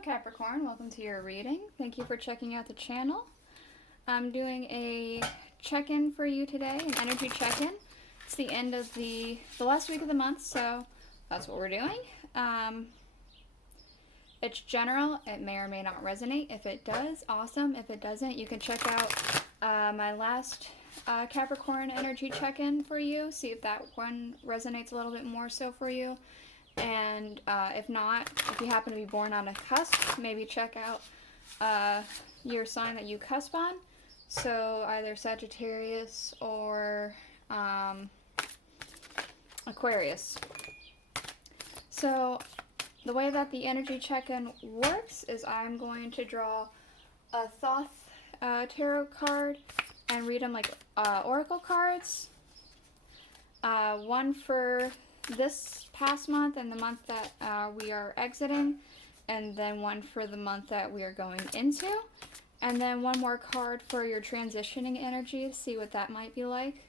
Hello Capricorn, welcome to your reading. Thank you for checking out the channel. I'm doing a check-in for you today, an energy check-in. It's the end of the last week of the month, so that's what we're doing. It's general, it may or may not resonate. If it does, awesome. If it doesn't, you can check out my last Capricorn energy check-in for you, see if that one resonates a little bit more so for you. And if not, if you happen to be born on a cusp, maybe check out your sign that you cusp on. So either Sagittarius or Aquarius. So the way that the energy check-in works is I'm going to draw a Thoth tarot card and read them like oracle cards. One for this past month and the month that we are exiting, and then one for the month that we are going into, and then one more card for your transitioning energy to see what that might be like.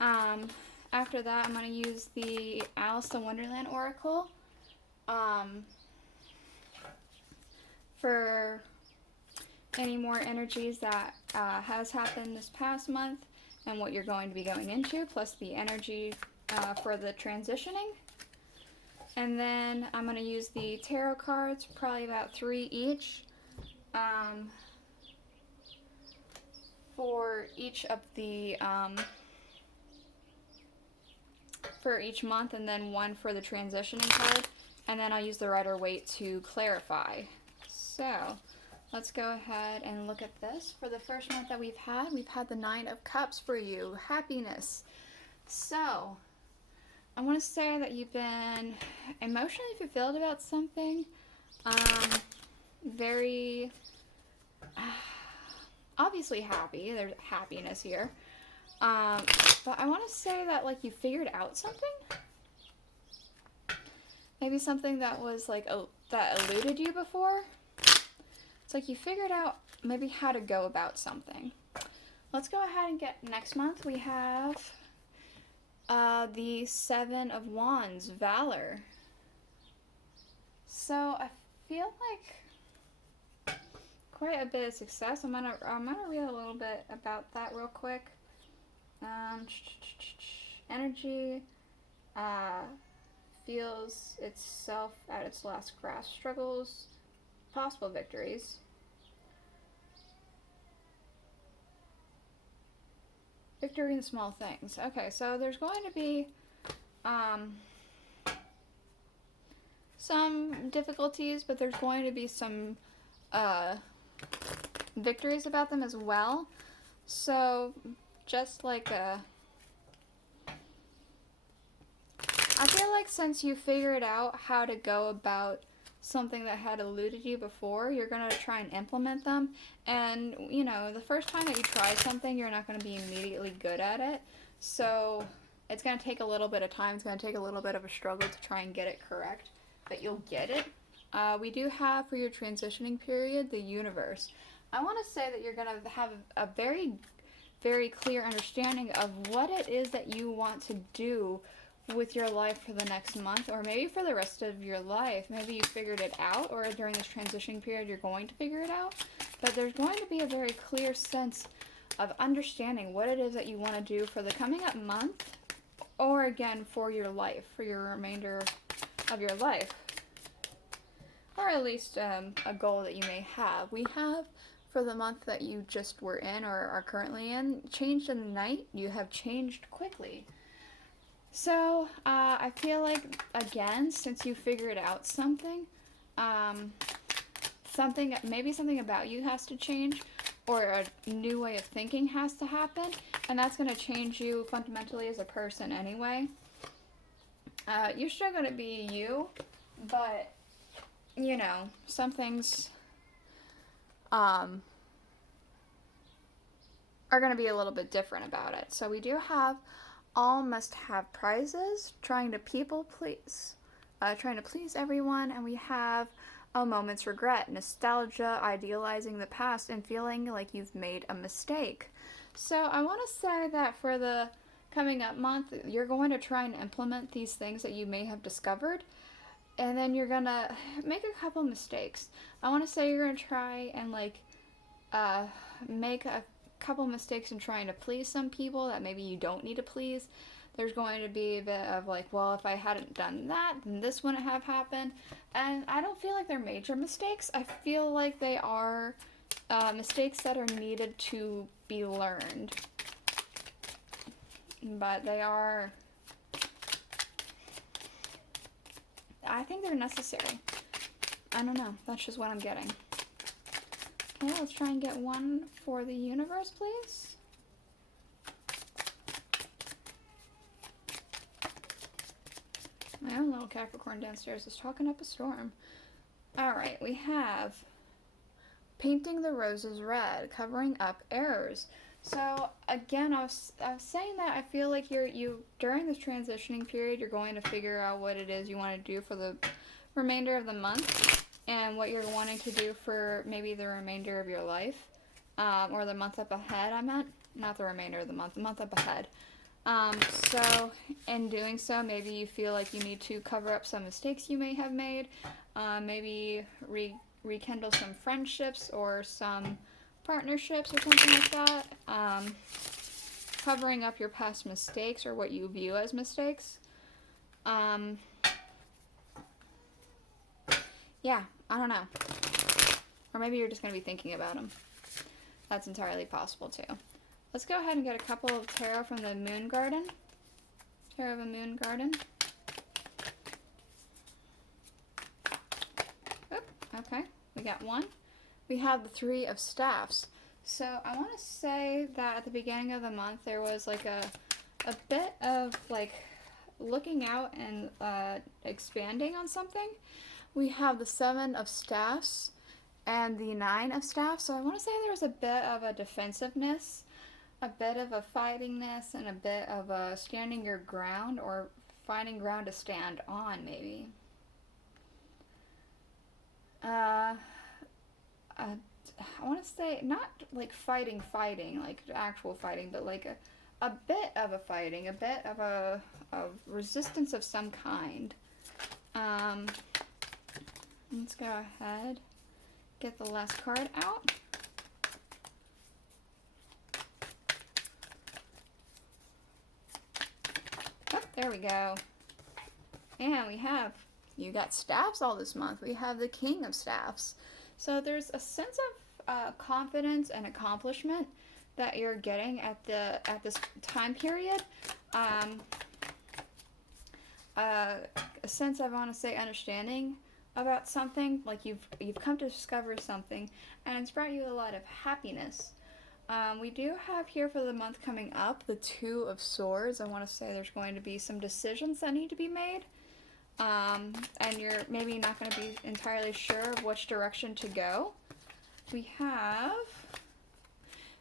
After that, I'm going to use the Aleister Wonderland Oracle for any more energies that has happened this past month and what you're going to be going into, plus the energy for the transitioning. And then I'm going to use the tarot cards, probably about 3 each, for each of the for each month, and then one for the transitioning card, and then I'll use the Rider-Waite to clarify. So let's go ahead and look at this. For the first month that we've had the 9 of Cups for you, happiness. So I want to say that you've been emotionally fulfilled about something, very obviously happy. There's happiness here, but I want to say that like you figured out something, maybe something that was like that eluded you before. It's like you figured out maybe how to go about something. Let's go ahead and get next month. We have the 7 of Wands, Valor. So I feel like quite a bit of success. I'm gonna read a little bit about that real quick. Energy feels itself at its last grasp. Struggles, possible victories. Victory in small things. Okay, so there's going to be some difficulties, but there's going to be some victories about them as well. So just like I feel like since you figured out how to go about something that had eluded you before, you're going to try and implement them. And, you know, the first time that you try something, you're not going to be immediately good at it. So it's going to take a little bit of time. It's going to take a little bit of a struggle to try and get it correct, but you'll get it. We do have, for your transitioning period, the universe. I want to say that you're going to have a very, very clear understanding of what it is that you want to do with your life for the next month, or maybe for the rest of your life. Maybe you figured it out, or during this transition period you're going to figure it out, but there's going to be a very clear sense of understanding what it is that you want to do for the coming up month, or again for your life, for your remainder of your life, or at least a goal that you may have. We have, for the month that you just were in or are currently in, changed in the night. You have changed quickly. So, I feel like, again, since you figured out something, maybe something about you has to change, or a new way of thinking has to happen, and that's going to change you fundamentally as a person anyway. You're still going to be you, but, you know, some things, are going to be a little bit different about it. So we do have all must have prizes, trying to please everyone, and we have a moment's regret, nostalgia, idealizing the past, and feeling like you've made a mistake. So I want to say that for the coming up month, you're going to try and implement these things that you may have discovered, and then you're gonna make a couple mistakes. I want to say you're gonna try and like make a couple mistakes in trying to please some people that maybe you don't need to please. There's going to be a bit of like, well, if I hadn't done that, then this wouldn't have happened. And I don't feel like they're major mistakes. I feel like they are mistakes that are needed to be learned. But they are, I think they're necessary. I don't know. That's just what I'm getting. Okay, let's try and get one for the universe, please. My own little Capricorn downstairs is talking up a storm. Alright, we have painting the roses red, covering up errors. So again, I was saying that I feel like you during this transitioning period, you're going to figure out what it is you want to do for the remainder of the month, and what you're wanting to do for maybe the remainder of your life, or the month up ahead. I meant not the remainder of the month up ahead. So in doing so, maybe you feel like you need to cover up some mistakes you may have made, maybe rekindle some friendships or some partnerships or something like that, covering up your past mistakes or what you view as mistakes. Yeah, I don't know. Or maybe you're just going to be thinking about them. That's entirely possible too. Let's go ahead and get a couple of tarot from the Moon Garden. Tarot of a Moon Garden. Oop, okay, we got one. We have the Three of Staffs. So I want to say that at the beginning of the month there was like a bit of like looking out and expanding on something. We have the Seven of Staffs and the Nine of Staffs. So I want to say there was a bit of a defensiveness, a bit of a fightingness, and a bit of a standing your ground or finding ground to stand on, maybe. I want to say not like fighting, like actual fighting, but like a bit of a fighting, a bit of a resistance of some kind. Let's go ahead, get the last card out. Oh, there we go. And we have, you got staffs all this month. We have the King of Staffs. So there's a sense of confidence and accomplishment that you're getting at this time period. A sense of, I want to say, understanding about something, like you've come to discover something, and it's brought you a lot of happiness. We do have here for the month coming up the Two of Swords. I want to say there's going to be some decisions that need to be made. And you're maybe not going to be entirely sure of which direction to go. We have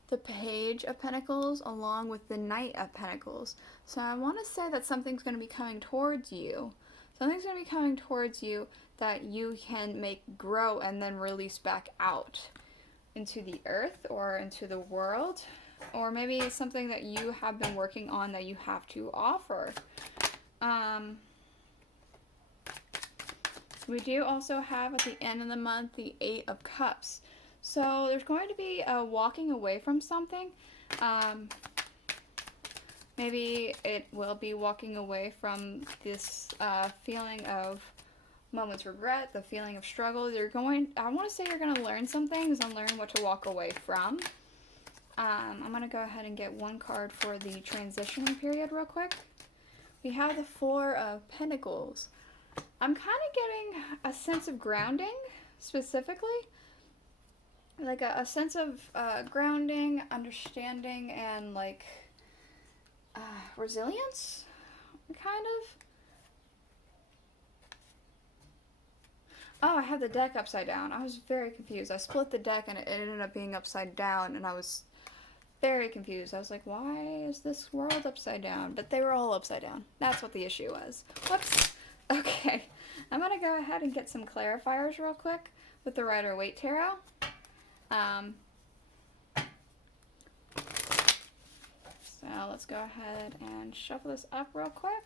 the Page of Pentacles along with the Knight of Pentacles. So I want to say that something's going to be coming towards you. Something's going to be coming towards you that you can make grow and then release back out into the earth or into the world. Or maybe it's something that you have been working on that you have to offer. We do also have at the end of the month the Eight of Cups. So there's going to be a walking away from something. Maybe it will be walking away from this feeling of moment's regret, the feeling of struggle. I want to say you're going to learn some things and learn what to walk away from. I'm going to go ahead and get one card for the transitioning period real quick. We have the Four of Pentacles. I'm kind of getting a sense of grounding, specifically. Like a sense of grounding, understanding, and like resilience, kind of. Oh, I have the deck upside down. I was very confused. I split the deck and it ended up being upside down, and I was very confused. I was like, why is this world upside down? But they were all upside down. That's what the issue was. Whoops. Okay, I'm going to go ahead and get some clarifiers real quick with the Rider-Waite Tarot. So let's go ahead and shuffle this up real quick.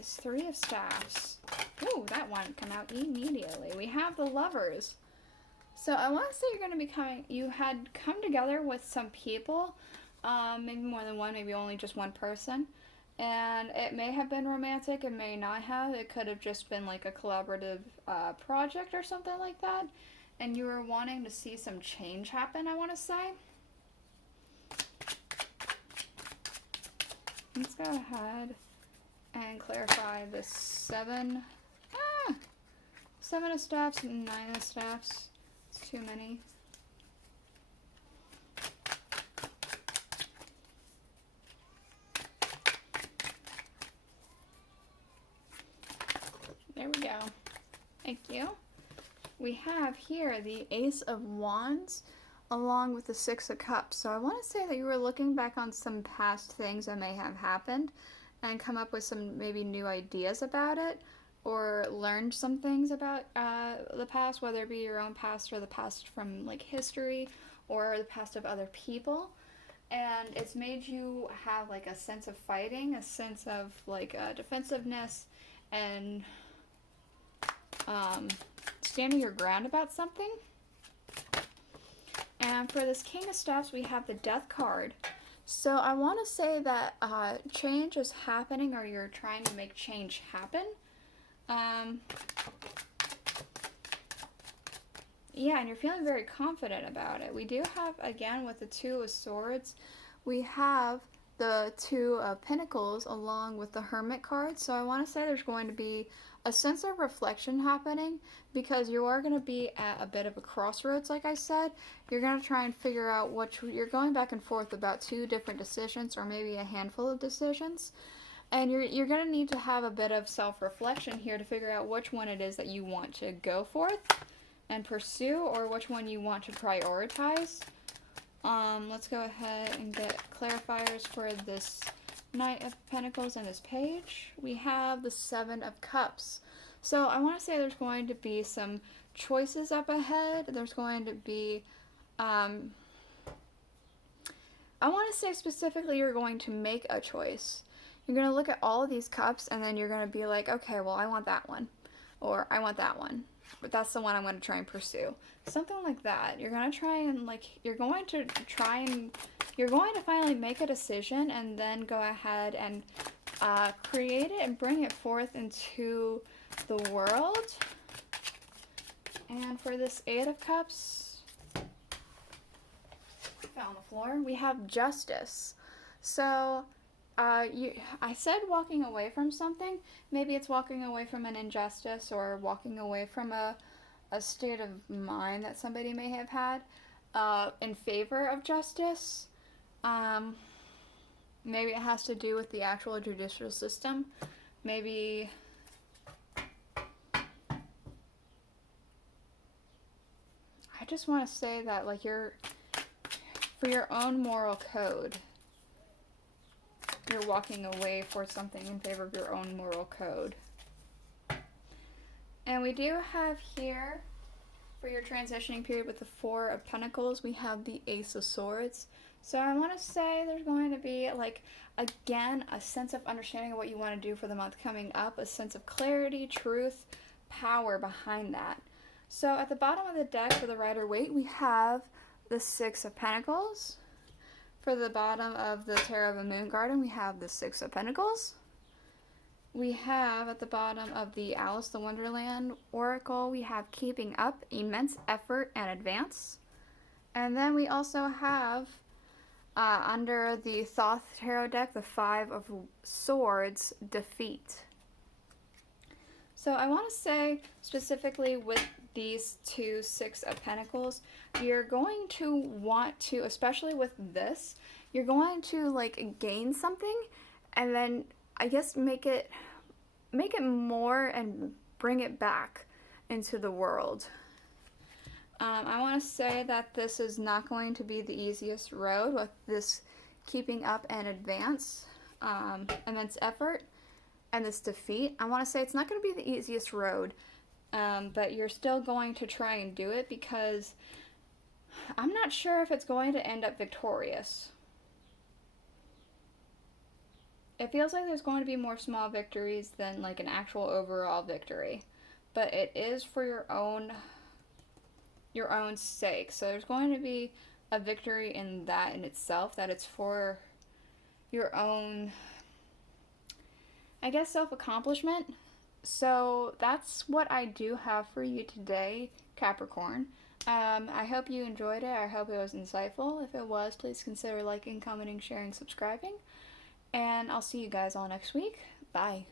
this Three of Staffs. Ooh, that one come out immediately. We have the Lovers. So I want to say you're going to be you had come together with some people, maybe more than one, maybe only just one person. And it may have been romantic, it may not have. It could have just been like a collaborative project or something like that. And you were wanting to see some change happen, I want to say. Let's go ahead and clarify the Seven of Staffs and Nine of Staffs. It's too many. There we go. Thank you. We have here the Ace of Wands along with the Six of Cups. So I want to say that you were looking back on some past things that may have happened and come up with some maybe new ideas about it, or learned some things about the past, whether it be your own past or the past from like history or the past of other people. And it's made you have like a sense of fighting, a sense of like defensiveness, and standing your ground about something. And for this King of Staffs, we have the Death card. So I want to say that change is happening, or you're trying to make change happen. Yeah, and you're feeling very confident about it. We do have, again, with the Two of Swords, we have the Two of Pentacles along with the Hermit card. So I want to say there's going to be a sense of reflection happening, because you are going to be at a bit of a crossroads, like I said. You're going to try and figure out you're going back and forth about two different decisions, or maybe a handful of decisions. And you're going to need to have a bit of self-reflection here to figure out which one it is that you want to go forth and pursue, or which one you want to prioritize. Let's go ahead and get clarifiers for this Knight of Pentacles and this page. We have the Seven of Cups. So I want to say there's going to be some choices up ahead. There's going to be, I want to say specifically you're going to make a choice. You're going to look at all of these cups, and then you're going to be like, okay, well, I want that one, or I want that one, but that's the one I'm going to try and pursue. Something like that. You're going to try and, like, you're going to finally make a decision, and then go ahead and create it and bring it forth into the world. And for this Eight of Cups, fell on the floor, we have Justice. So I said walking away from something. Maybe it's walking away from an injustice, or walking away from a state of mind that somebody may have had in favor of justice. Maybe it has to do with the actual judicial system. Maybe I just want to say that, like, for your own moral code, you're walking away for something in favor of your own moral code. And we do have here, for your transitioning period with the Four of Pentacles, we have the Ace of Swords. So I want to say there's going to be, like, again, a sense of understanding of what you want to do for the month coming up, a sense of clarity, truth, power behind that. So at the bottom of the deck for the Rider-Waite, we have the Six of Pentacles. For the bottom of the Tarot of the Moon Garden, we have the Six of Pentacles. We have at the bottom of the Alice the Wonderland Oracle, we have Keeping Up, Immense Effort, and Advance. And then we also have, under the Thoth Tarot deck, the Five of Swords, Defeat. So I want to say, specifically with these two Six of Pentacles, you're going to want to, especially with this, you're going to, like, gain something, and then I guess make it more and bring it back into the world. I want to say that this is not going to be the easiest road with this Keeping Up and Advance, Immense Effort, and this Defeat. I want to say it's not going to be the easiest road, but you're still going to try and do it, because I'm not sure if it's going to end up victorious. it feels like there's going to be more small victories than like an actual overall victory. But it is for your own sake. So there's going to be a victory in that in itself, that it's for your own, I guess, self-accomplishment. So that's what I do have for you today, Capricorn. I hope you enjoyed it. I hope it was insightful. If it was, please consider liking, commenting, sharing, subscribing. And I'll see you guys all next week. Bye.